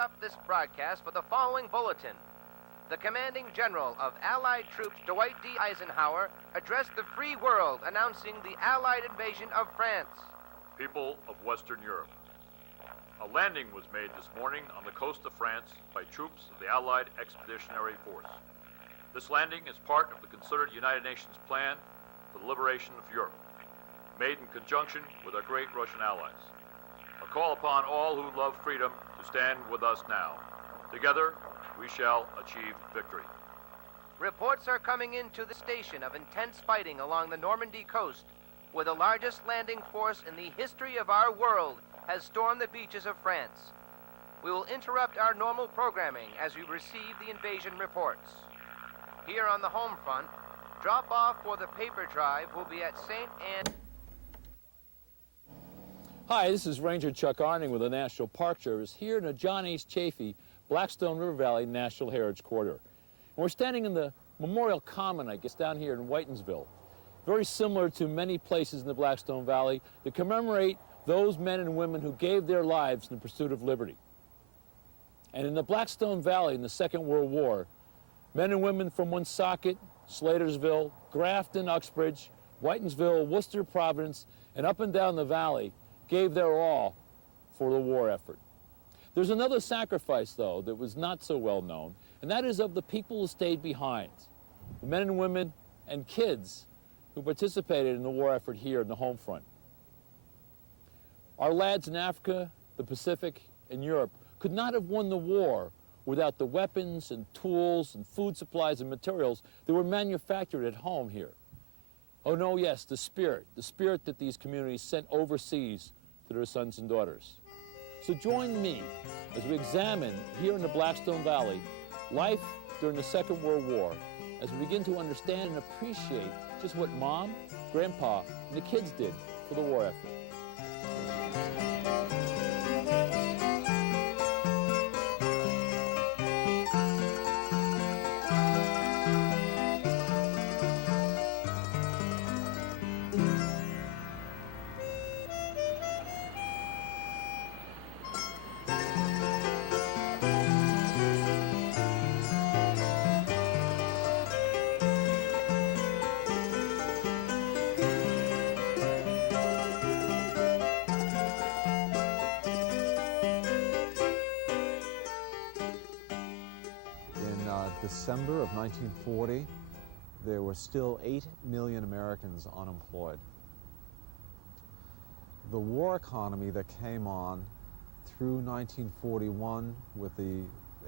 interrupt this broadcast for the following bulletin. The commanding general of Allied troops, Dwight D. Eisenhower, addressed the free world announcing the Allied invasion of France. People of Western Europe. A landing was made this morning on the coast of France by troops of the Allied Expeditionary Force. This landing is part of the concerted United Nations plan for the liberation of Europe, made in conjunction with our great Russian allies. A call upon all who love freedom to stand with us now. Together, we shall achieve victory. Reports are coming into the station of intense fighting along the Normandy coast, where the largest landing force in the history of our world has stormed the beaches of France. We will interrupt our normal programming as we receive the invasion reports. Here on the home front, drop-off for the paper drive will be at St. Anne. Hi, this is Ranger Chuck Arning with the National Park Service here in the John H. Chafee Blackstone River Valley National Heritage Corridor. And we're standing in the Memorial Common, I guess, down here in Whitensville. Very similar to many places in the Blackstone Valley that commemorate those men and women who gave their lives in the pursuit of liberty. And in the Blackstone Valley in the Second World War, men and women from Woonsocket, Slatersville, Grafton, Uxbridge, Whitensville, Worcester, Providence, and up and down the valley gave their all for the war effort. There's another sacrifice, though, that was not so well known, and that is of the people who stayed behind, the men and women and kids who participated in the war effort here in the home front. Our lads in Africa, the Pacific, and Europe could not have won the war without the weapons and tools and food supplies and materials that were manufactured at home here. Oh no, yes, the spirit that these communities sent overseas to their sons and daughters. So join me as we examine here in the Blackstone Valley life during the Second World War as we begin to understand and appreciate just what Mom, Grandpa, and the kids did for the war effort. December of 1940, there were still 8 million Americans unemployed. The war economy that came on through 1941 with the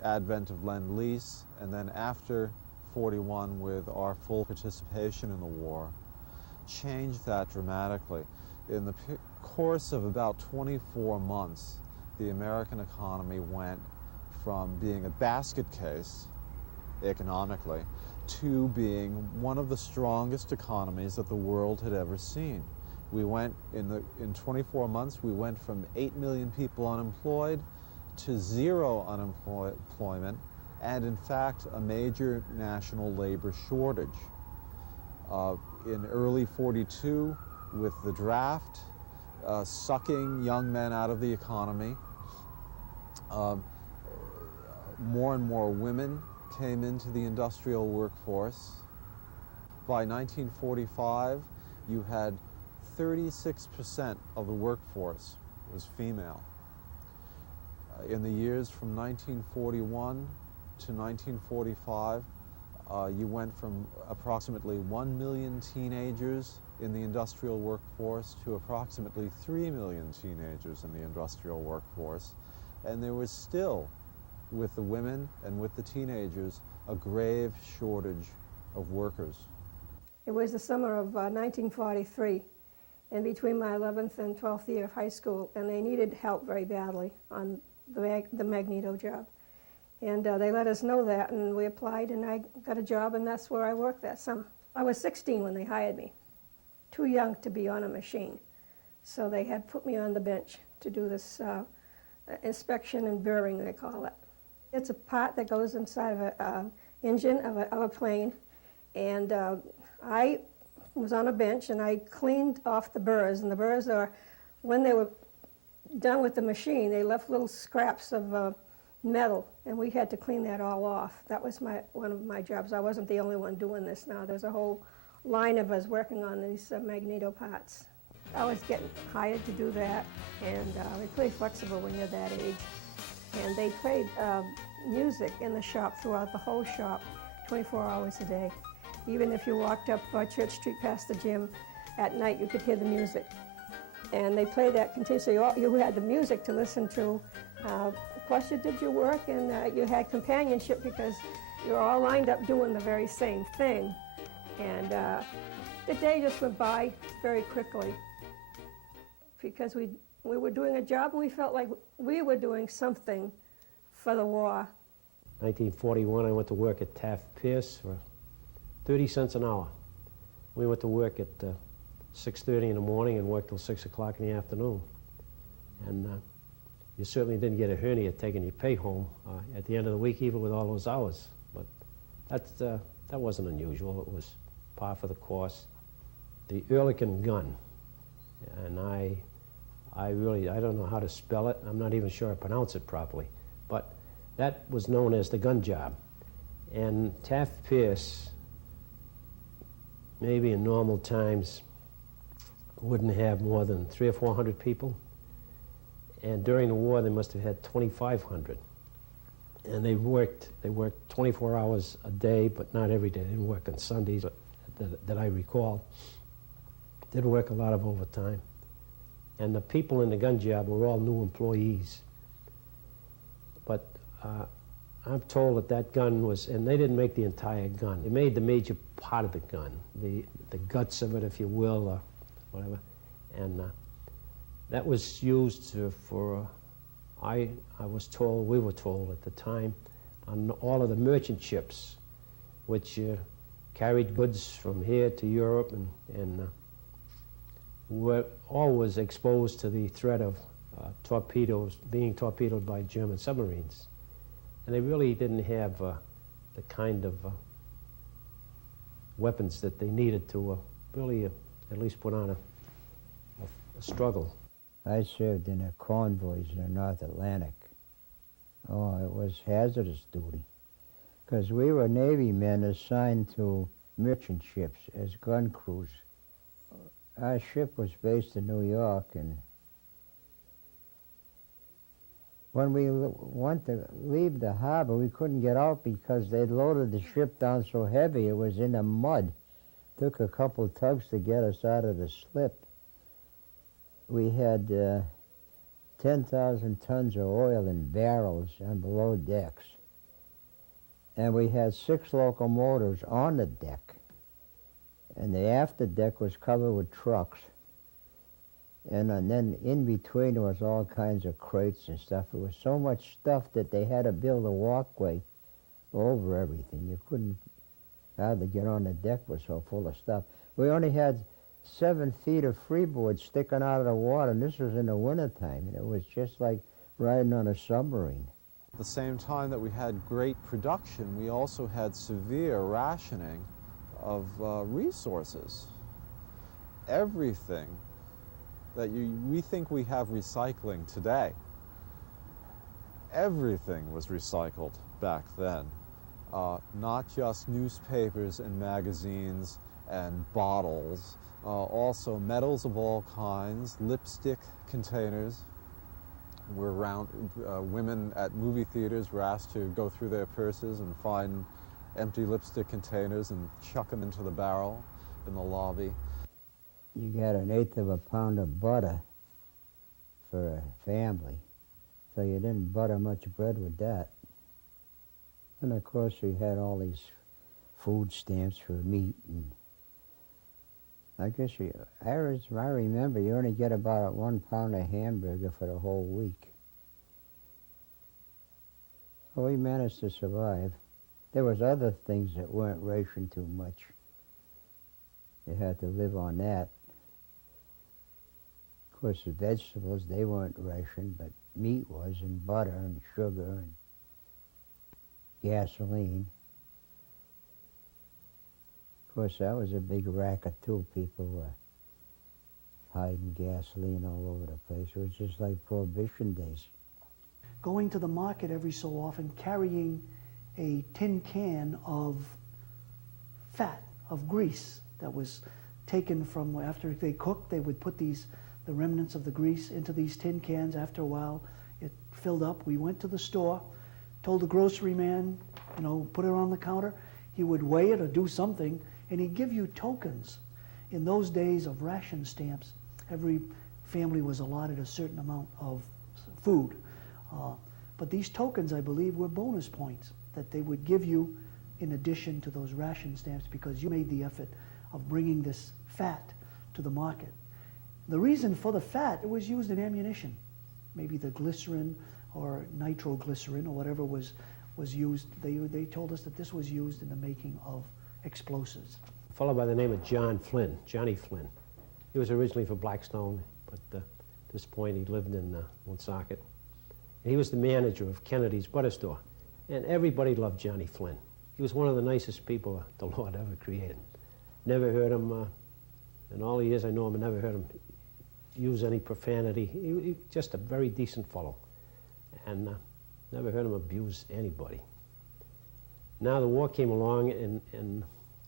advent of Lend-Lease, and then after 41 with our full participation in the war, changed that dramatically. In the course of about 24 months, the American economy went from being a basket case economically to being one of the strongest economies that the world had ever seen. We went, in 24 months, we went from 8 million people unemployed to 0 unemployment, and in fact a major national labor shortage. In early 42, with the draft sucking young men out of the economy, more and more women came into the industrial workforce. By 1945, you had 36% of the workforce was female. In the years from 1941 to 1945, you went from approximately 1 million teenagers in the industrial workforce to approximately 3 million teenagers in the industrial workforce. And there was still, with the women and with the teenagers, a grave shortage of workers. It was the summer of 1943, and between my 11th and 12th year of high school, and they needed help very badly on the Magneto job. And they let us know that, and we applied, and I got a job, and that's where I worked that summer. I was 16 when they hired me, too young to be on a machine. So they had put me on the bench to do this inspection and burring, they call it. It's a part that goes inside of an engine of a plane, and I was on a bench and I cleaned off the burrs, and the burrs are, when they were done with the machine, they left little scraps of metal, and we had to clean that all off. That was one of my jobs. I wasn't the only one doing this now. There's a whole line of us working on these magneto parts. I was getting hired to do that, and we're pretty flexible when you're that age. And they played music in the shop throughout the whole shop, 24 hours a day. Even if you walked up Church Street past the gym at night, you could hear the music. And they played that continuously. You had the music to listen to. Plus you did your work, and you had companionship because you were all lined up doing the very same thing. And the day just went by very quickly because we were doing a job and we felt like we were doing something for the war. 1941, I went to work at Taft Pierce for 30 cents an hour. We went to work at 6:30 in the morning and worked till 6 o'clock in the afternoon. And you certainly didn't get a hernia taking your pay home at the end of the week, even with all those hours. But that wasn't unusual. It was par for the course. The Ehrlichen gun, and I don't know how to spell it. I'm not even sure I pronounce it properly. But that was known as the gun job. And Taft Pierce, maybe in normal times, wouldn't have more than 300 or 400 people. And during the war, they must have had 2,500. And they worked 24 hours a day, but not every day. They didn't work on Sundays, that I recall. Did work a lot of overtime. And the people in the gun job were all new employees. But I'm told that gun was, and they didn't make the entire gun. They made the major part of the gun, the guts of it, if you will, or whatever. And that was used for, I was told, we were told at the time, on all of the merchant ships, which carried goods from here to Europe and were always exposed to the threat of torpedoes, being torpedoed by German submarines. And they really didn't have the kind of weapons that they needed to really at least put on a struggle. I served in the convoys in the North Atlantic. Oh, it was hazardous duty, because we were Navy men assigned to merchant ships as gun crews. Our ship was based in New York, and when we wanted to leave the harbor, we couldn't get out because they'd loaded the ship down so heavy it was in the mud. Took a couple tugs to get us out of the slip. We had 10,000 tons of oil in barrels on below decks. And we had 6 locomotives on the deck. And the after deck was covered with trucks. And then in between there was all kinds of crates and stuff. There was so much stuff that they had to build a walkway over everything. You couldn't hardly get on the deck, was so full of stuff. We only had 7 feet of freeboard sticking out of the water, and this was in the wintertime, and it was just like riding on a submarine. At the same time that we had great production, we also had severe rationing of resources. Everything that we think we have recycling today, everything was recycled back then. Not just newspapers and magazines and bottles, also metals of all kinds, lipstick containers. Women at movie theaters were asked to go through their purses and find empty lipstick containers and chuck them into the barrel in the lobby. You got 1/8 of a pound of butter for a family, so you didn't butter much bread with that. And of course we had all these food stamps for meat, and I guess I remember you only get about 1 pound of hamburger for the whole week. Well, we managed to survive. There was other things that weren't rationed too much. You had to live on that. Of course, the vegetables, they weren't rationed, but meat was, and butter, and sugar, and gasoline. Of course, that was a big racket, too. People were hiding gasoline all over the place. It was just like Prohibition days. going to the market every so often carrying a tin can of fat, of grease that was taken from after they cooked. They would put the remnants of the grease into these tin cans. After a while, it filled up. We went to the store, told the grocery man, you know, put it on the counter. He would weigh it or do something, and he'd give you tokens. In those days of ration stamps, every family was allotted a certain amount of food. But these tokens, I believe, were bonus points that they would give you in addition to those ration stamps because you made the effort of bringing this fat to the market. The reason for the fat, it was used in ammunition. Maybe the glycerin or nitroglycerin or whatever was used. They told us that this was used in the making of explosives. A fellow by the name of John Flynn, Johnny Flynn. He was originally from Blackstone, but at this point he lived in Woonsocket. And he was the manager of Kennedy's Butter Store. And everybody loved Johnny Flynn. He was one of the nicest people the Lord ever created. Never heard him, in all the years I know him, I never heard him use any profanity. He just a very decent fellow. And never heard him abuse anybody. Now the war came along and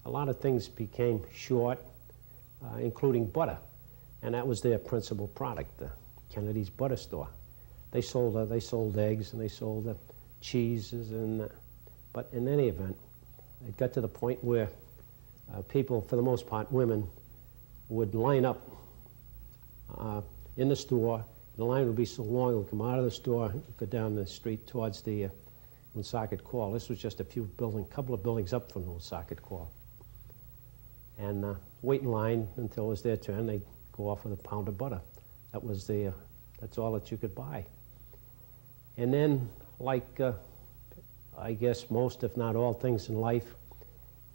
a lot of things became short, including butter. And that was their principal product, Kennedy's Butter Store. They sold eggs and they sold cheeses, but in any event, it got to the point where people, for the most part women, would line up in the store. The line would be so long, it would come out of the store, go down the street towards the Woonsocket Call. This was just a couple of buildings up from the Woonsocket Call. And wait in line until it was their turn. They'd go off with a pound of butter. That's all that you could buy. And then, like I guess most, if not all things in life,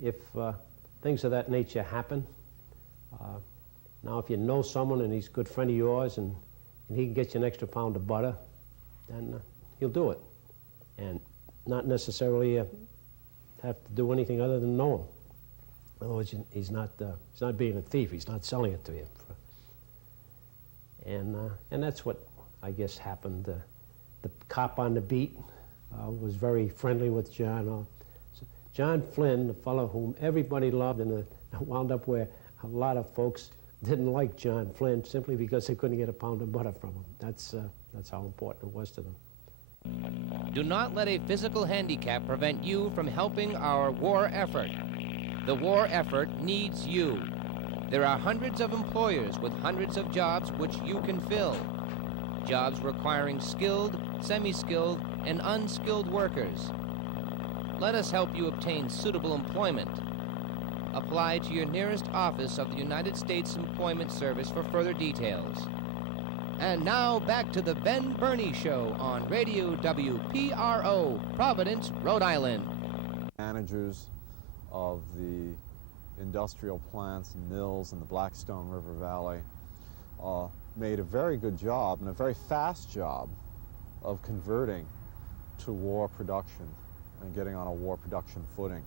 if things of that nature happen, now if you know someone and he's a good friend of yours and he can get you an extra pound of butter, then he'll do it. And not necessarily have to do anything other than know him. Otherwise, he's not being a thief. He's not selling it to you. And that's what I guess happened. The cop on the beat was very friendly with John. John Flynn, the fellow whom everybody loved, and wound up where a lot of folks didn't like John Flynn simply because they couldn't get a pound of butter from him. That's how important it was to them. Do not let a physical handicap prevent you from helping our war effort. The war effort needs you. There are hundreds of employers with hundreds of jobs which you can fill. Jobs requiring skilled, semi-skilled, and unskilled workers. Let us help you obtain suitable employment. Apply to your nearest office of the United States Employment Service for further details. And now back to the Ben Burney Show on Radio WPRO, Providence, Rhode Island. Managers of the industrial plants and mills in the Blackstone River Valley made a very good job and a very fast job of converting to war production and getting on a war production footing.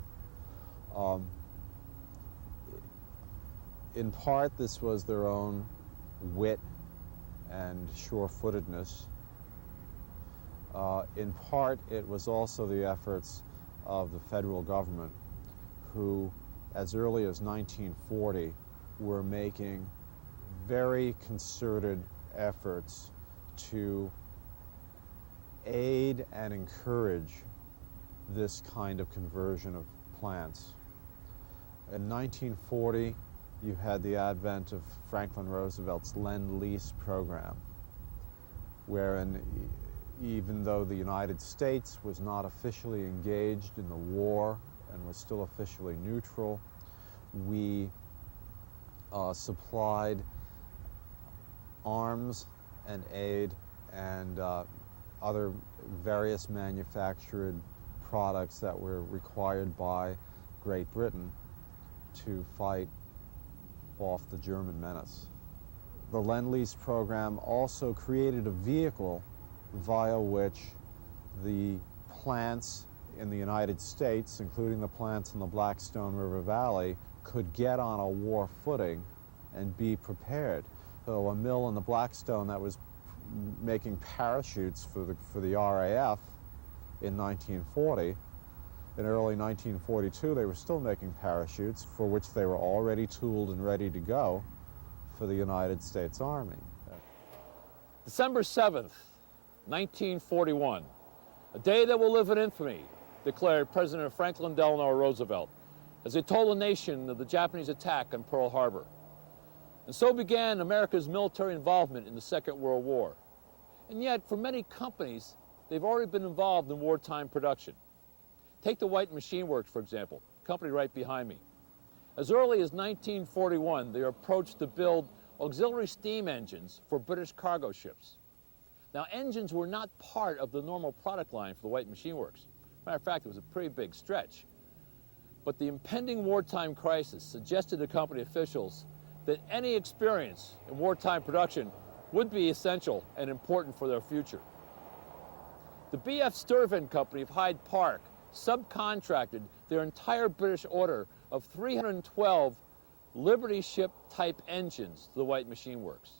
In part, this was their own wit and sure-footedness. In part, it was also the efforts of the federal government, who, as early as 1940, were making very concerted efforts to aid and encourage this kind of conversion of plants. In 1940, you had the advent of Franklin Roosevelt's Lend-Lease program, wherein even though the United States was not officially engaged in the war and was still officially neutral, we supplied arms and aid and other various manufactured products that were required by Great Britain to fight off the German menace. The Lend-Lease program also created a vehicle via which the plants in the United States, including the plants in the Blackstone River Valley, could get on a war footing and be prepared. So a mill in the Blackstone that was making parachutes for the RAF in 1940. In early 1942, they were still making parachutes for which they were already tooled and ready to go for the United States Army. December 7th, 1941, a day that will live in infamy, declared President Franklin Delano Roosevelt as he told the nation of the Japanese attack on Pearl Harbor. And so began America's military involvement in the Second World War. And yet, for many companies, they've already been involved in wartime production. Take the White Machine Works, for example, company right behind me. As early as 1941, they were approached to build auxiliary steam engines for British cargo ships. Now, engines were not part of the normal product line for the White Machine Works. Matter of fact, it was a pretty big stretch. But the impending wartime crisis suggested to company officials that any experience in wartime production would be essential and important for their future. The B.F. Sturtevant Company of Hyde Park subcontracted their entire British order of 312 Liberty ship-type engines to the White Machine Works.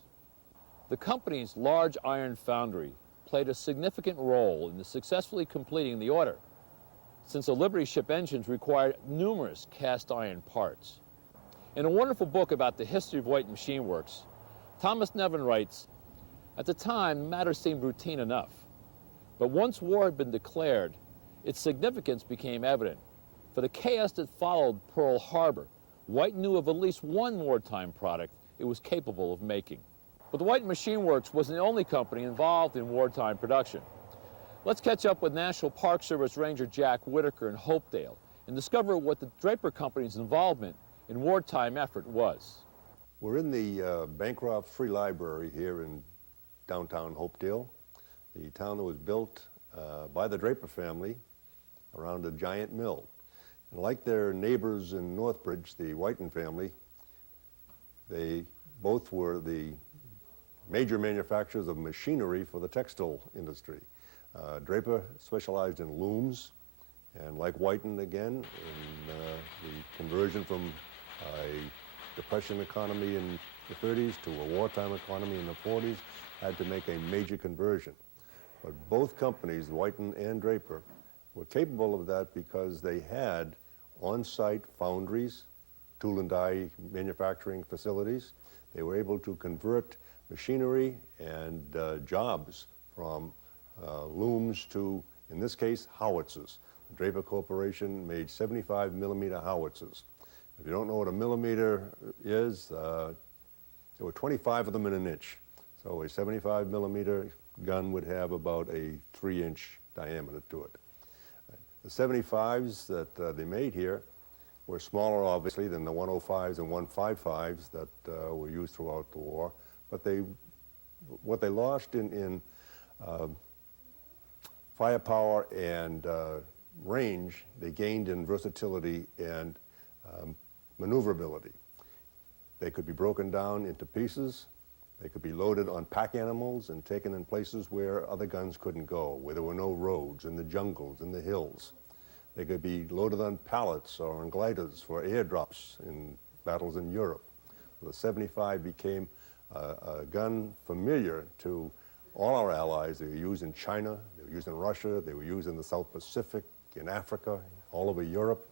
The company's large iron foundry played a significant role in successfully completing the order, since the Liberty ship engines required numerous cast iron parts. In a wonderful book about the history of White Machine Works, Thomas Nevin writes, "At the time, matters seemed routine enough. But once war had been declared, its significance became evident. For the chaos that followed Pearl Harbor, White knew of at least one wartime product it was capable of making." But the White Machine Works wasn't the only company involved in wartime production. Let's catch up with National Park Service Ranger Jack Whitaker in Hopedale and discover what the Draper Company's involvement in wartime effort was. We're in the Bancroft Free Library here in downtown Hopedale, the town that was built by the Draper family around a giant mill. And like their neighbors in Northbridge, the Whiten family, they both were the major manufacturers of machinery for the textile industry. Draper specialized in looms, and like Whiten again, in the conversion from a Depression economy in the 30s to a wartime economy in the 40s, had to make a major conversion. But both companies, Whiten and Draper, were capable of that because they had on-site foundries, tool and die manufacturing facilities. They were able to convert machinery and jobs from looms to, in this case, howitzers. The Draper Corporation made 75 millimeter howitzers. If you don't know what a millimeter is, there were 25 of them in an inch. So a 75 millimeter gun would have about a 3-inch diameter to it. The 75s that they made here were smaller, obviously, than the 105s and 155s that were used throughout the war. But what they lost in firepower and range, they gained in versatility and maneuverability. They could be broken down into pieces. They could be loaded on pack animals and taken in places where other guns couldn't go, where there were no roads, in the jungles, in the hills. They could be loaded on pallets or on gliders for airdrops in battles in Europe. The 75 became a gun familiar to all our allies. They were used in China, they were used in Russia, they were used in the South Pacific, in Africa, all over Europe.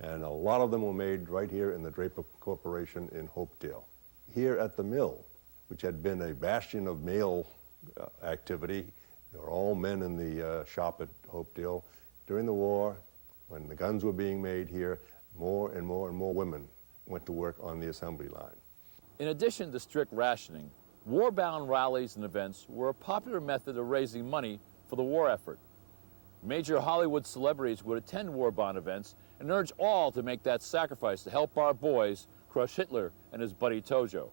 And a lot of them were made right here in the Draper Corporation in Hopedale. Here at the mill, which had been a bastion of male activity, there were all men in the shop at Hopedale. During the war, when the guns were being made here, more and more and more women went to work on the assembly line. In addition to strict rationing, war-bound rallies and events were a popular method of raising money for the war effort. Major Hollywood celebrities would attend war-bound events and urge all to make that sacrifice to help our boys crush Hitler and his buddy Tojo.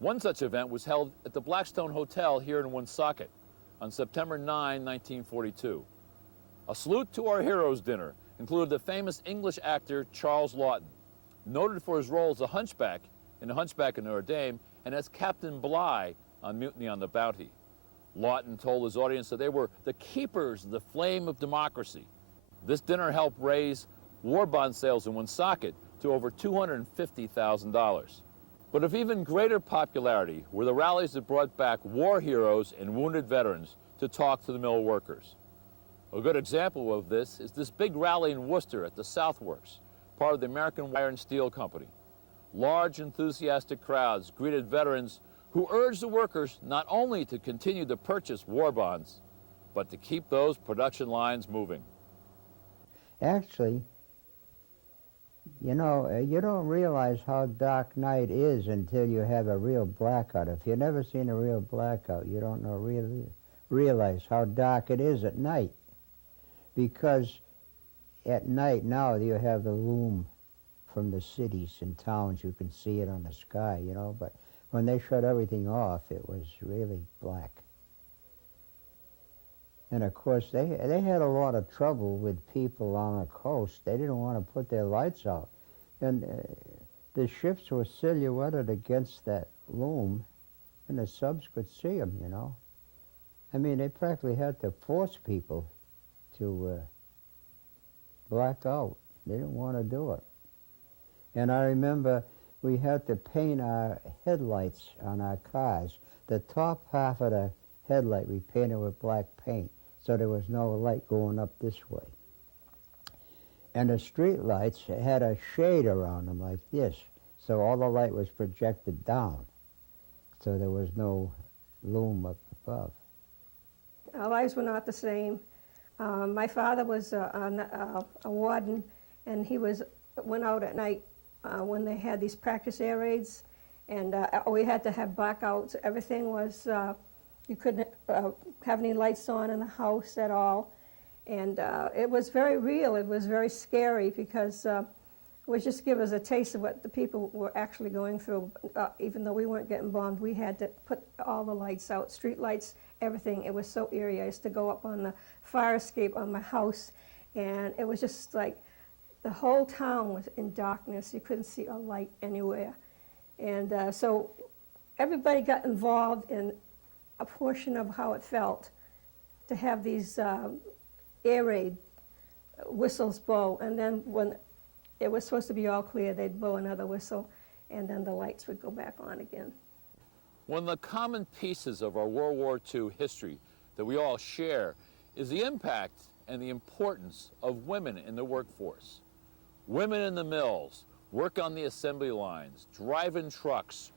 One such event was held at the Blackstone Hotel here in Woonsocket on September 9, 1942. A salute to our heroes dinner included the famous English actor Charles Laughton, noted for his role as a hunchback in The Hunchback of Notre Dame and as Captain Bligh on Mutiny on the Bounty. Laughton told his audience that they were the keepers of the flame of democracy. This dinner helped raise war bond sales in Woonsocket to over $250,000. But of even greater popularity were the rallies that brought back war heroes and wounded veterans to talk to the mill workers. A good example of this is this big rally in Worcester at the Southworks, part of the American Wire and Steel Company. Large, enthusiastic crowds greeted veterans who urged the workers not only to continue to purchase war bonds, but to keep those production lines moving. Actually, you know, you don't realize how dark night is until you have a real blackout. If you've never seen a real blackout, you don't know realize how dark it is at night. Because at night now you have the loom from the cities and towns. You can see it on the sky, you know, but when they shut everything off, it was really black. And of course, they had a lot of trouble with people on the coast. They didn't want to put their lights out. And the ships were silhouetted against that loom, and the subs could see them, you know. I mean, they practically had to force people to black out. They didn't want to do it. And I remember we had to paint our headlights on our cars. The top half of the headlight we painted with black paint, so there was no light going up this way. And the street lights had a shade around them like this, so all the light was projected down, so there was no loom up above. Our lives were not the same. My father was a warden, and he went out at night when they had these practice air raids, and we had to have blackouts. Everything was, you couldn't have any lights on in the house at all. And it was very real. It was very scary because it would just give us a taste of what the people were actually going through. Even though we weren't getting bombed, we had to put all the lights out, street lights, everything. It was so eerie. I used to go up on the fire escape on my house, and it was just like the whole town was in darkness. You couldn't see a light anywhere. And so everybody got involved in a portion of how it felt to have these air raid whistles blow, and then when it was supposed to be all clear, they'd blow another whistle, and then the lights would go back on again. One of the common pieces of our World War II history that we all share is the impact and the importance of women in the workforce. Women in the mills, work on the assembly lines, driving trucks,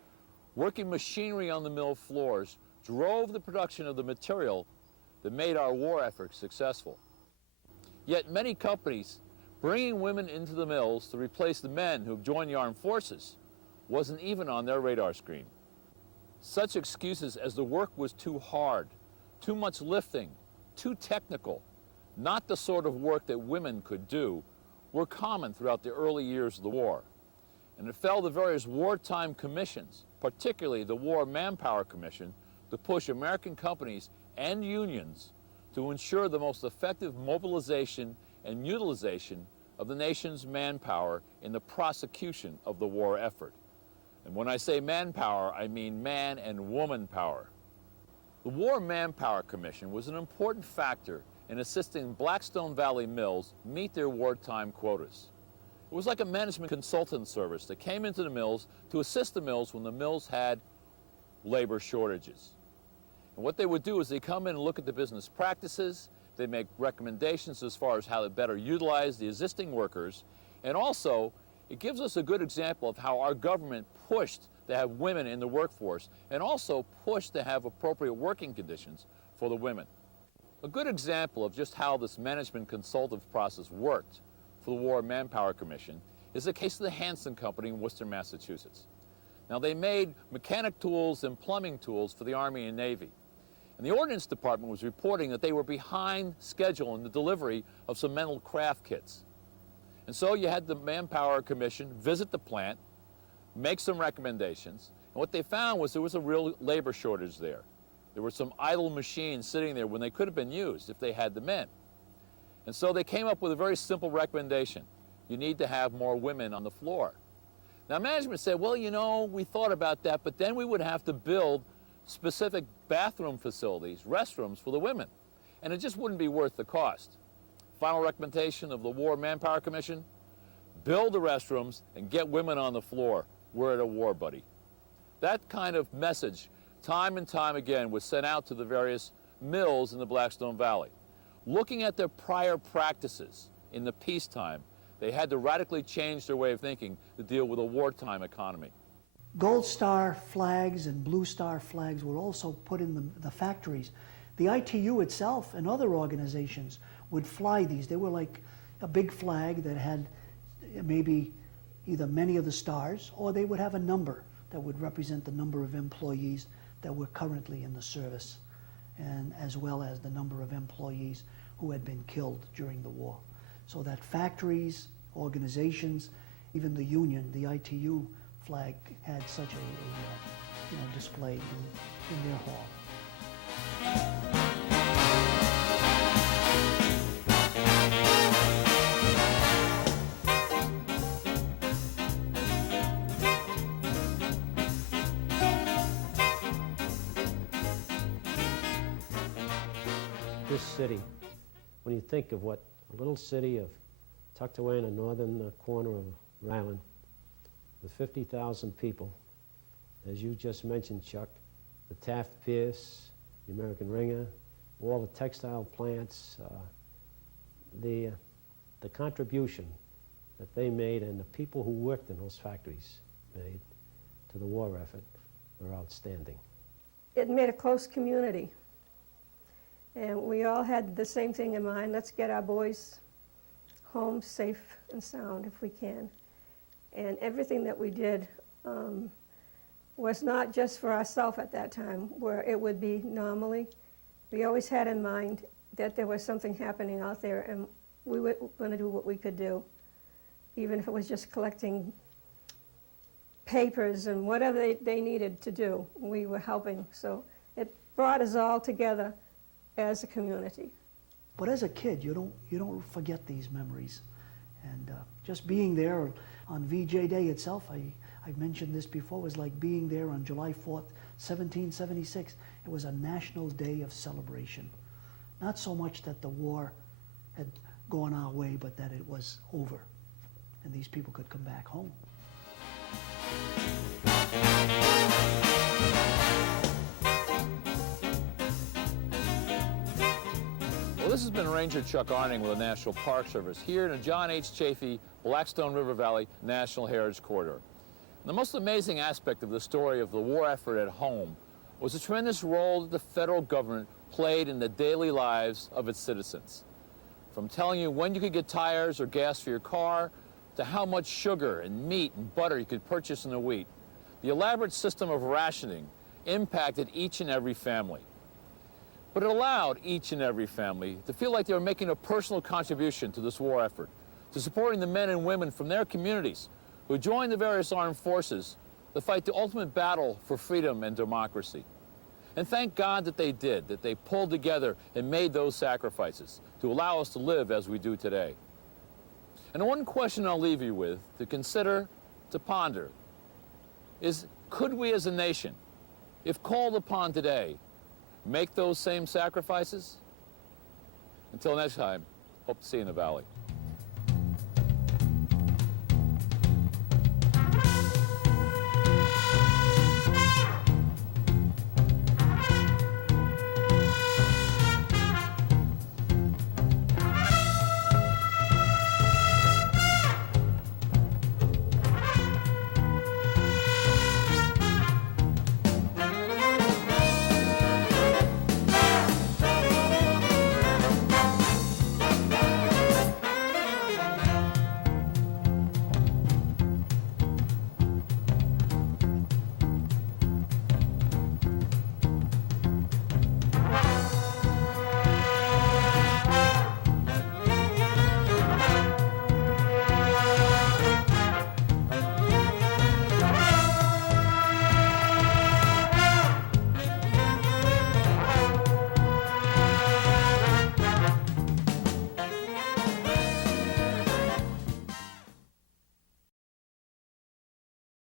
working machinery on the mill floors, drove the production of the material that made our war effort successful. Yet many companies bringing women into the mills to replace the men who've joined the armed forces wasn't even on their radar screen. Such excuses as the work was too hard, too much lifting, too technical, not the sort of work that women could do, were common throughout the early years of the war. And it fell to various wartime commissions, particularly the War Manpower Commission, to push American companies and unions to ensure the most effective mobilization and utilization of the nation's manpower in the prosecution of the war effort. And when I say manpower, I mean man and woman power. The War Manpower Commission was an important factor in assisting Blackstone Valley mills meet their wartime quotas. It was like a management consultant service that came into the mills to assist the mills when the mills had labor shortages. And what they would do is they come in and look at the business practices, they make recommendations as far as how to better utilize the existing workers, and also it gives us a good example of how our government pushed to have women in the workforce and also pushed to have appropriate working conditions for the women. A good example of just how this management consultative process worked for the War Manpower Commission is the case of the Hanson Company in Worcester, Massachusetts. Now, they made mechanic tools and plumbing tools for the Army and Navy. And the Ordnance Department was reporting that they were behind schedule in the delivery of some metal craft kits. And so you had the Manpower Commission visit the plant, make some recommendations, and what they found was there was a real labor shortage there. There were some idle machines sitting there when they could have been used if they had the men. And so they came up with a very simple recommendation. You need to have more women on the floor. Now, management said, well, you know, we thought about that, but then we would have to build specific bathroom facilities, restrooms for the women, and it just wouldn't be worth the cost. Final recommendation of the War Manpower Commission, build the restrooms and get women on the floor. We're at a war, buddy. That kind of message, time and time again, was sent out to the various mills in the Blackstone Valley. Looking at their prior practices in the peacetime, they had to radically change their way of thinking to deal with a wartime economy. Gold Star flags and Blue Star flags were also put in the factories. The ITU itself and other organizations would fly these. They were like a big flag that had maybe either many of the stars, or they would have a number that would represent the number of employees that were currently in the service, and as well as the number of employees who had been killed during the war. So that factories, organizations, even the union, the ITU flag had such a display in their hall. This city, when you think of what a little city tucked away in the northern corner of Rhode Island, with 50,000 people, as you just mentioned, Chuck, the Taft Pierce, the American Ringer, all the textile plants, the contribution that they made and the people who worked in those factories made to the war effort were outstanding. It made a close community. And we all had the same thing in mind. Let's get our boys home safe and sound if we can. And everything that we did was not just for ourselves at that time, where it would be normally. We always had in mind that there was something happening out there, and we were going to do what we could do, even if it was just collecting papers and whatever they needed to do. We were helping. So it brought us all together as a community. But as a kid, you don't forget these memories. And just being there on VJ Day itself, I mentioned this before, was like being there on July 4th, 1776. It was a national day of celebration. Not so much that the war had gone our way, but that it was over, and these people could come back home. Well, this has been Ranger Chuck Arning with the National Park Service here in the John H. Chafee Blackstone River Valley National Heritage Corridor. The most amazing aspect of the story of the war effort at home was the tremendous role that the federal government played in the daily lives of its citizens. From telling you when you could get tires or gas for your car, to how much sugar and meat and butter you could purchase in a week, the elaborate system of rationing impacted each and every family. But it allowed each and every family to feel like they were making a personal contribution to this war effort, to supporting the men and women from their communities who joined the various armed forces to fight the ultimate battle for freedom and democracy. And thank God that they did, that they pulled together and made those sacrifices to allow us to live as we do today. And the one question I'll leave you with, to consider, to ponder, is could we as a nation, if called upon today, make those same sacrifices? Until next time, hope to see you in the Valley.